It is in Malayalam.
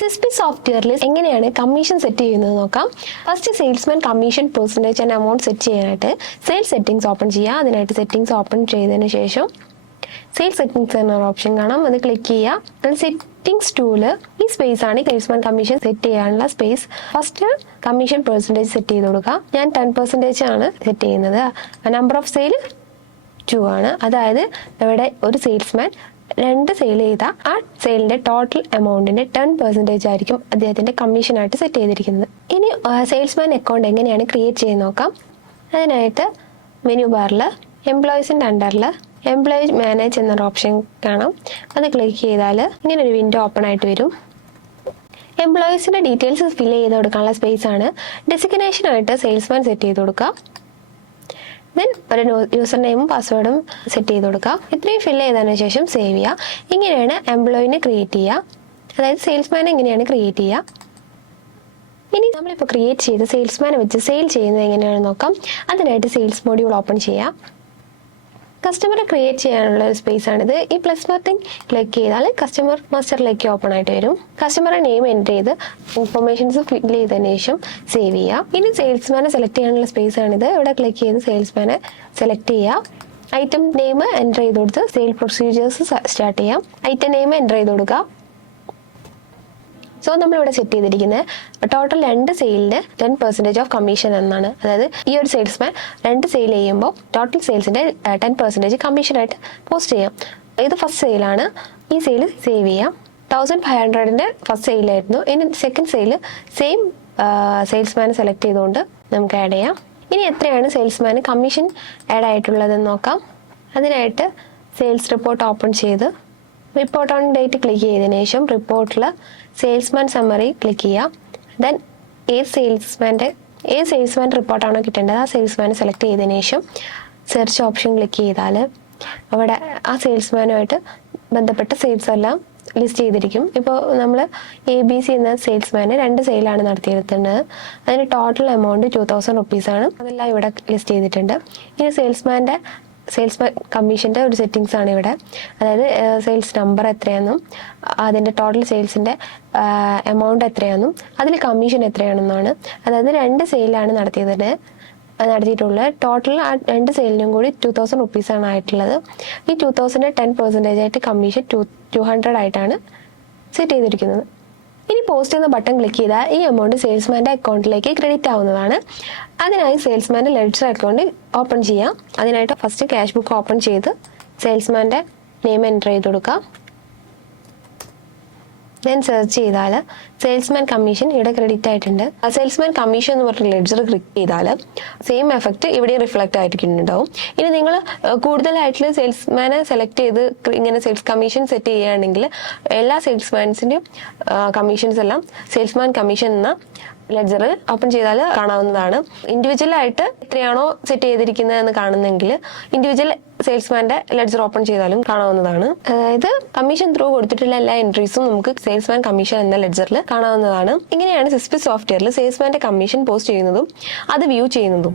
Sysbizz software എങ്ങനെയാണ് കമ്മീഷൻ സെറ്റ് ചെയ്യുന്നത് നോക്കാം. First salesman commission percentage and amount set ചെയ്യാനായിട്ട് സെയിൽസ് സെറ്റിംഗ്സ് ഓപ്പൺ ചെയ്യുക. അതിനായിട്ട് സെറ്റിംഗ്സ് ഓപ്പൺ ചെയ്തതിന് ശേഷം സെയിൽസ് സെറ്റിംഗ്സ് എന്നൊരു ഓപ്ഷൻ കാണാം, അത് ക്ലിക്ക് ചെയ്യുക. സെറ്റിംഗ്സ് ടൂല് ഈ സ്പേസ് ആണ് സെയിൽസ്മാൻ കമ്മീഷൻ സെറ്റ് ചെയ്യാനുള്ള space. First commission percentage set ചെയ്ത് കൊടുക്കുക. ഞാൻ 10% ആണ് സെറ്റ് ചെയ്യുന്നത്. നമ്പർ ഓഫ് സെയിൽ 2 ആണ്. അതായത് ഇവിടെ ഒരു സെയിൽസ്മാൻ 2 സെയിൽ ചെയ്ത ആ സെയിലിന്റെ ടോട്ടൽ എമൗണ്ടിന്റെ 10% ആയിരിക്കും അദ്ദേഹത്തിന്റെ കമ്മീഷനായിട്ട് സെറ്റ് ചെയ്തിരിക്കുന്നത്. ഇനി സെയിൽസ്മാൻ അക്കൗണ്ട് എങ്ങനെയാണ് ക്രിയേറ്റ് ചെയ്ത് നോക്കാം. അതിനായിട്ട് മെനു ബാറിൽ എംപ്ലോയീസിന്റെ അണ്ടറിൽ എംപ്ലോയി മാനേജ് എന്നൊരു ഓപ്ഷൻ കാണാം, അത് ക്ലിക്ക് ചെയ്താൽ ഇങ്ങനെ ഒരു വിൻഡോ ഓപ്പൺ ആയിട്ട് വരും. എംപ്ലോയീസിന്റെ ഡീറ്റെയിൽസ് ഫിൽ ചെയ്ത് കൊടുക്കാനുള്ള സ്പേസ് ആണ്. ഡെസിഗ്നേഷൻ ആയിട്ട് സെയിൽസ്മാൻ സെറ്റ് ചെയ്ത് കൊടുക്കുക. ദെൻ ഒരു യൂസർ നെയിമും പാസ്വേഡും സെറ്റ് ചെയ്ത് കൊടുക്കുക. ഇത്രയും ഫില്ല് ചെയ്തതിനു ശേഷം സേവ് ചെയ്യുക. ഇങ്ങനെയാണ് എംപ്ലോയിനെ ക്രിയേറ്റ് ചെയ്യുക, അതായത് സെയിൽസ്മാനെ എങ്ങനെയാണ് ക്രിയേറ്റ് ചെയ്യുക. ഇനി നമ്മളിപ്പോൾ ക്രിയേറ്റ് ചെയ്ത് സെയിൽസ്മാനെ വെച്ച് സെയിൽ ചെയ്യുന്നത് എങ്ങനെയാണെന്ന് നോക്കാം. അതിനായിട്ട് സെയിൽസ് മൊഡ്യൂൾ ഓപ്പൺ ചെയ്യാം. കസ്റ്റമറെ ക്രിയേറ്റ് ചെയ്യാനുള്ള സ്പേസ് ആണിത്. ഈ പ്ലസ് ബട്ടൺ ക്ലിക്ക് ചെയ്താൽ കസ്റ്റമർ മാസ്റ്ററിലേക്ക് ഓപ്പൺ ആയിട്ട് വരും. കസ്റ്റമറെ നെയിം എൻ്റർ ചെയ്ത് ഇൻഫർമേഷൻസ് ഫിൽ ചെയ്തതിനു ശേഷം സേവ് ചെയ്യാം. ഇനി സെയിൽസ്മാനെ സെലക്ട് ചെയ്യാനുള്ള സ്പേസ് ആണിത്. ഇവിടെ ക്ലിക്ക് ചെയ്ത് സെയിൽസ്മാനെ സെലക്ട് ചെയ്യാം. ഐറ്റം നെയിം എൻ്റർ ചെയ്ത് കൊടുത്ത് സെയിൽ പ്രൊസീജിയേഴ്സ് സ്റ്റാർട്ട് ചെയ്യാം. ഐറ്റം നെയിം എൻ്റർ ചെയ്ത് കൊടുക്കുക. സോ നമ്മളിവിടെ സെറ്റ് ചെയ്തിരിക്കുന്നത് ടോട്ടൽ 2 സെയിലിന് 10% ഓഫ് കമ്മീഷൻ എന്നാണ്. അതായത് ഈ ഒരു സെയിൽസ്മാൻ 2 സെയിൽ ചെയ്യുമ്പോൾ ടോട്ടൽ സെയിൽസിന്റെ 10% കമ്മീഷനായിട്ട് പോസ്റ്റ് ചെയ്യാം. ഇത് ഫസ്റ്റ് സെയിലാണ്. ഈ സെയിൽ സേവ് ചെയ്യാം. 1500ന്റെ ഫസ്റ്റ് സെയിലായിരുന്നു. ഇനി സെക്കൻഡ് സെയിൽ സെയിം സെയിൽസ്മാനെ സെലക്ട് ചെയ്തുകൊണ്ട് നമുക്ക് ആഡ് ചെയ്യാം. ഇനി എത്രയാണ് സെയിൽസ്മാന് കമ്മീഷൻ ആഡ് ആയിട്ടുള്ളതെന്ന് നോക്കാം. അതിനായിട്ട് സെയിൽസ് റിപ്പോർട്ട് ഓപ്പൺ ചെയ്ത് റിപ്പോർട്ട് ഓൺ ഡേറ്റ് ക്ലിക്ക് ചെയ്തതിനു ശേഷം റിപ്പോർട്ടിൽ സെയിൽസ്മാൻ സമ്മറി ക്ലിക്ക് ചെയ്യാം. ദെൻ ഏത് സെയിൽസ്മാൻ റിപ്പോർട്ടാണോ കിട്ടേണ്ടത് ആ സെയിൽസ്മാനെ സെലക്ട് ചെയ്തതിനു ശേഷം സെർച്ച് ഓപ്ഷൻ ക്ലിക്ക് ചെയ്താൽ അവിടെ ആ സെയിൽസ്മാനുമായിട്ട് ബന്ധപ്പെട്ട സെയിൽസ് എല്ലാം ലിസ്റ്റ് ചെയ്തിരിക്കും. ഇപ്പോൾ നമ്മൾ ABC എന്ന സെയിൽസ്മാന് 2 സെയിലാണ് നടത്തിയിരുന്നത്. അതിന് ടോട്ടൽ എമൗണ്ട് 2000 റുപ്പീസാണ്. അതെല്ലാം ഇവിടെ ലിസ്റ്റ് ചെയ്തിട്ടുണ്ട്. ഇനി സെയിൽസ്മാൻ കമ്മീഷൻ്റെ ഒരു സെറ്റിങ്സ് ആണ് ഇവിടെ. അതായത് സെയിൽസ് നമ്പർ എത്രയാണെന്നും അതിൻ്റെ ടോട്ടൽ സെയിൽസിൻ്റെ എമൗണ്ട് എത്രയാണെന്നും അതിൽ കമ്മീഷൻ എത്രയാണെന്നാണ്. അതായത് 2 സെയിലാണ് നടത്തിയിട്ടുള്ളത്. ടോട്ടൽ ആ 2 സെയിലിനും കൂടി 2000 റുപ്പീസാണ് ആയിട്ടുള്ളത്. ഈ 2000 10% ആയിട്ട് കമ്മീഷൻ 200 ആയിട്ടാണ് സെറ്റ് ചെയ്തിരിക്കുന്നത്. ഇനി പോസ്റ്റ് എന്ന ബട്ടൺ ക്ലിക്ക് ചെയ്താൽ ഈ എമൗണ്ട് സെയിൽസ്മാൻ്റെ അക്കൗണ്ടിലേക്ക് ക്രെഡിറ്റ് ആവുന്നതാണ്. അതിനായി സെയിൽസ്മാൻ്റെ ലെഡ്ജർ അക്കൗണ്ട് ഓപ്പൺ ചെയ്യാം. അതിനായിട്ട് ഫസ്റ്റ് ക്യാഷ് ബുക്ക് ഓപ്പൺ ചെയ്ത് സെയിൽസ്മാൻ്റെ നെയിം എൻ്റർ ചെയ്ത് കൊടുക്കാം. ദെൻ സെർച്ച് ചെയ്താൽ സെയിൽസ്മാൻ കമ്മീഷൻ ഇവിടെ ക്രെഡിറ്റ് ആയിട്ടുണ്ട്. സെയിൽസ്മാൻ കമ്മീഷൻ എന്ന് പറഞ്ഞ ലെഡ്ജർ ക്ലിക്ക് ചെയ്താൽ സെയിം എഫക്റ്റ് ഇവിടെ റിഫ്ലക്റ്റ് ആയിട്ടുണ്ടാവും. ഇനി നിങ്ങൾ കൂടുതലായിട്ടുള്ള സെയിൽസ്മാനെ സെലക്ട് ചെയ്ത് ഇങ്ങനെ സെയിൽസ് കമ്മീഷൻ സെറ്റ് ചെയ്യുകയാണെങ്കിൽ എല്ലാ സെയിൽസ്മാൻസിൻ്റെയും കമ്മീഷൻസ് എല്ലാം സെയിൽസ്മാൻ കമ്മീഷൻ എന്ന ലെഡ്ജർ ഓപ്പൺ ചെയ്താൽ കാണാവുന്നതാണ്. ഇൻഡിവിജ്വൽ ആയിട്ട് എത്രയാണോ സെറ്റ് ചെയ്തിരിക്കുന്നത് എന്ന് കാണുന്നെങ്കിൽ ഇൻഡിവിജ്വൽ സെയിൽസ്മാന്റെ ലെഡ്ജർ ഓപ്പൺ ചെയ്താലും കാണാവുന്നതാണ്. അതായത് കമ്മീഷൻ ത്രൂ കൊടുത്തിട്ടുള്ള എല്ലാ എൻട്രീസും നമുക്ക് സെയിൽസ്മാൻ കമ്മീഷൻ എന്ന ലെഡ്ജറിൽ കാണാവുന്നതാണ്. ഇങ്ങനെയാണ് സിസ്ബിസ് സോഫ്റ്റ്വെയറിൽ സെയിൽസ്മാന്റെ കമ്മീഷൻ പോസ്റ്റ് ചെയ്യുന്നതും അത് വ്യൂ ചെയ്യുന്നതും.